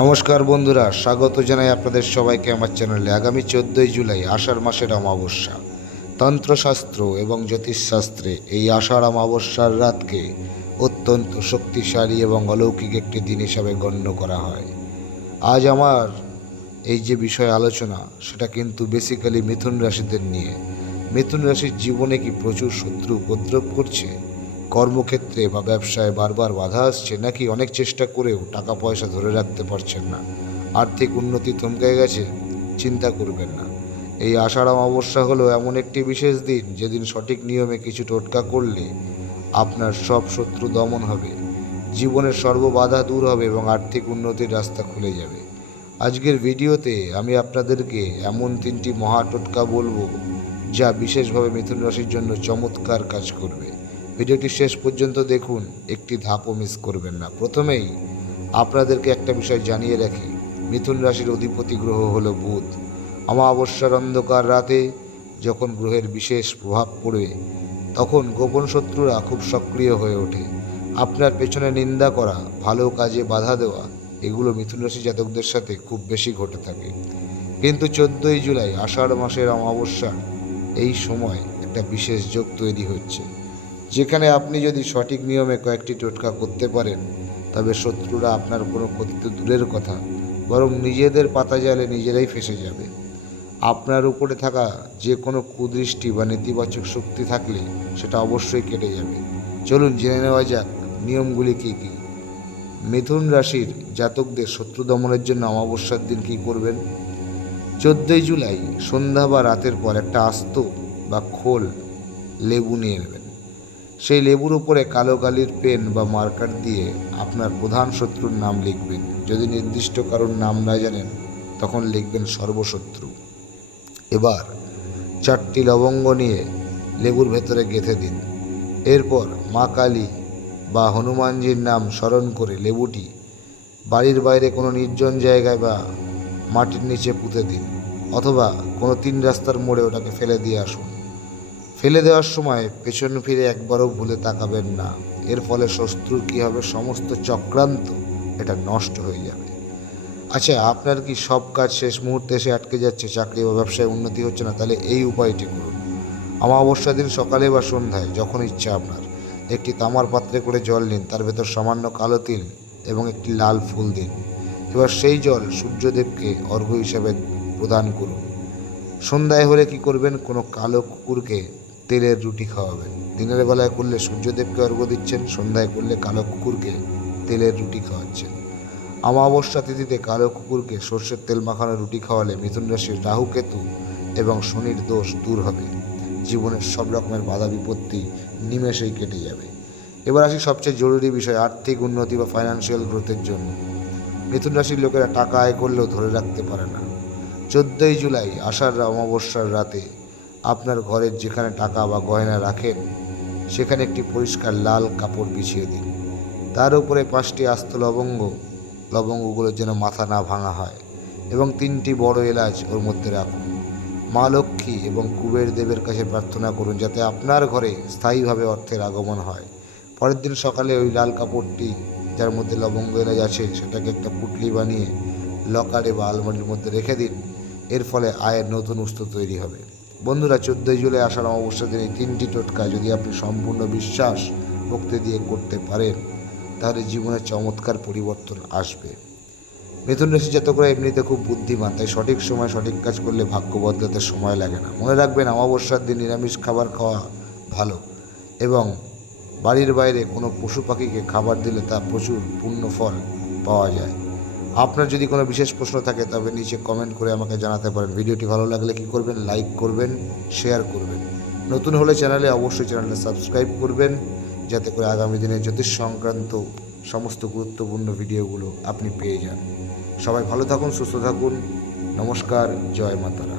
নমস্কার বন্ধুরা, স্বাগত জানাই আপনাদের সবাইকে আমার চ্যানেলে। আগামী 14ই জুলাই আষাঢ় মাসের অমাবস্যা। তন্ত্রশাস্ত্র এবং জ্যোতিষশাস্ত্রে এই আষাঢ় অমাবস্যার রাতকে অত্যন্ত শক্তিশালী এবং অলৌকিক একটি দিন হিসাবে গণ্য করা হয়। আজ আমার এই যে বিষয় আলোচনা, সেটা কিন্তু বেসিক্যালি মিথুন রাশিদের নিয়ে। মিথুন রাশির জীবনে কি প্রচুর শত্রু উপদ্রব করছে? কর্মক্ষেত্রে বা ব্যবসায় বারবার বাধা আসছে, নাকি অনেক চেষ্টা করেও টাকা পয়সা ধরে রাখতে পারছেন না? আর্থিক উন্নতি থমকে গেছে? চিন্তা করবেন না। এই আষাঢ় অমাবস্যা হলো এমন একটি বিশেষ দিন, যেদিন সঠিক নিয়মে কিছু টোটকা করলে আপনার সব শত্রু দমন হবে, জীবনের সর্ববাধা দূর হবে এবং আর্থিক উন্নতির রাস্তা খুলে যাবে। আজকের ভিডিওতে আমি আপনাদেরকে এমন 3টি মহা টোটকা বলবো, যা বিশেষভাবে মিথুন রাশির জন্য চমৎকার কাজ করবে। ভিডিওটি শেষ পর্যন্ত দেখুন, একটি ধাপও মিস করবেন না। প্রথমেই আপনাদেরকে একটা বিষয় জানিয়ে রাখি, মিথুন রাশির অধিপতি গ্রহ হলো বুধ। অমাবস্যার অন্ধকার রাতে যখন গ্রহের বিশেষ প্রভাব পড়ে, তখন গোপন শত্রুরা খুব সক্রিয় হয়ে ওঠে। আপনার পেছনে নিন্দা করা, ভালো কাজে বাধা দেওয়া, এগুলো মিথুন রাশি জাতকদের সাথে খুব বেশি ঘটে থাকে। কিন্তু 14ই জুলাই আষাঢ় মাসের অমাবস্যা, এই সময় একটা বিশেষ যোগ তৈরি হচ্ছে, যেখানে আপনি যদি সঠিক নিয়মে কয়েকটি টোটকা করতে পারেন, তবে শত্রুরা আপনার কোনো ক্ষতি তো দূরের কথা, বরং নিজেদের পাতা জালে নিজেরাই ফেঁসে যাবে। আপনার উপরে থাকা যে কোনো কুদৃষ্টি বা নেতিবাচক শক্তি থাকলে সেটা অবশ্যই কেটে যাবে। চলুন জেনে নেওয়া যাক নিয়মগুলি কী কী। মিথুন রাশির জাতকদের শত্রু দমনের জন্য অমাবস্যার দিন কী করবেন? 14ই জুলাই সন্ধ্যা বা রাতের পর একটা আস্ত বা খোল লেবু নিয়ে নেবেন। সেই লেবুর উপরে কালো কালির পেন বা মার্কার দিয়ে আপনার প্রধান শত্রুর নাম লিখবেন। যদি নির্দিষ্ট কারোর নাম না জানেন, তখন লিখবেন সর্বশত্রু। এবার 4টি লবঙ্গ নিয়ে লেবুর ভেতরে গেঁথে দিন। এরপর মা কালী বা হনুমানজির নাম স্মরণ করে লেবুটি বাড়ির বাইরে কোনো নির্জন জায়গায় বা মাটির নিচে পুঁতে দিন, অথবা কোনো 3 রাস্তার মোড়ে ওটাকে ফেলে দিয়ে আসুন। ফেলে দেওয়ার সময় পেছন ফিরে একবারও ভুলে তাকাবেন না। এর ফলে শত্রুর কী হবে, সমস্ত চক্রান্ত এটা নষ্ট হয়ে যাবে। আচ্ছা, আপনার কি সব কাজ শেষ মুহূর্তে এসে আটকে যাচ্ছে, চাকরি বা ব্যবসায় উন্নতি হচ্ছে না? তাহলে এই উপায়টি করুন। অমাবস্যা দিন সকালে বা সন্ধ্যায় যখন ইচ্ছা আপনার একটি তামার পাত্রে করে জল নিন, তার ভেতর সামান্য কালো তিল এবং একটি লাল ফুল দিন। এবার সেই জল সূর্যদেবকে অর্ঘ্য হিসাবে প্রদান করুন। সন্ধ্যায় হলে কি করবেন, কোনো কালো কুকুরকে তেলের রুটি খাওয়াবেন। দিনের বেলায় করলে সূর্যদেবকে অর্ঘ্য দিচ্ছেন, সন্ধ্যায় করলে কালো কুকুরকে তেলের রুটি খাওয়াচ্ছেন। অমাবস্যা তিথিতে কালো কুকুরকে সর্ষের তেল মাখানো রুটি খাওয়ালে মিথুন রাশির রাহু, কেতু এবং শনির দোষ দূর হবে। জীবনের সব রকমের বাধা বিপত্তি নিমেষেই কেটে যাবে। এবার আসি সবচেয়ে জরুরি বিষয়, আর্থিক উন্নতি বা ফাইন্যান্সিয়াল গ্রোথের জন্য। মিথুন রাশির লোকেরা টাকা আয় করলেও ধরে রাখতে পারে না। 14ই জুলাই আষাঢ় অমাবস্যার রাতে আপনার ঘরের যেখানে টাকা বা গয়না রাখেন, সেখানে একটি পরিষ্কার লাল কাপড় বিছিয়ে দিন। তার উপরে 5টি আস্ত লবঙ্গগুলোর যেন মাথা না ভাঙা হয়, এবং 3টি বড় এলাচ ওর মধ্যে রাখুন। মা লক্ষ্মী এবং কুবের দেবের কাছে প্রার্থনা করুন যাতে আপনার ঘরে স্থায়ীভাবে অর্থের আগমন হয়। পরের দিন সকালে ওই লাল কাপড়টি, যার মধ্যে লবঙ্গ এলাচ আছে, সেটাকে একটা পুটলি বানিয়ে লকারে বা আলমারির মধ্যে রেখে দিন। এর ফলে আয়ের নতুন উৎস তৈরি হবে। বন্ধুরা, 14ই জুলাই আষাঢ় অমাবস্যার দিন এই 3টি টোটকা যদি আপনি সম্পূর্ণ বিশ্বাস ভক্তি দিয়ে করতে পারেন, তাহলে জীবনে চমৎকার পরিবর্তন আসবে। মিথুন রাশি জাতকরা এমনিতে খুব বুদ্ধিমান, তাই সঠিক সময় সঠিক কাজ করলে ভাগ্য বদলাতে সময় লাগে না। মনে রাখবেন, অমাবস্যার দিন নিরামিষ খাবার খাওয়া ভালো, এবং বাড়ির বাইরে কোনো পশু পাখিকে খাবার দিলে তা প্রচুর পুণ্য ফল পাওয়া যায়। আপনার যদি কোনো বিশেষ প্রশ্ন থাকে, তবে নিচে কমেন্ট করে আমাকে জানাতে পারেন। ভিডিওটি ভালো লাগলে কী করবেন, লাইক করবেন, শেয়ার করবেন। নতুন হলে চ্যানেলে অবশ্যই চ্যানেলটা সাবস্ক্রাইব করবেন, যাতে করে আগামী দিনে জ্যোতিষ সংক্রান্ত সমস্ত গুরুত্বপূর্ণ ভিডিওগুলো আপনি পেয়ে যান। সবাই ভালো থাকুন, সুস্থ থাকুন। নমস্কার, জয় মাতারা।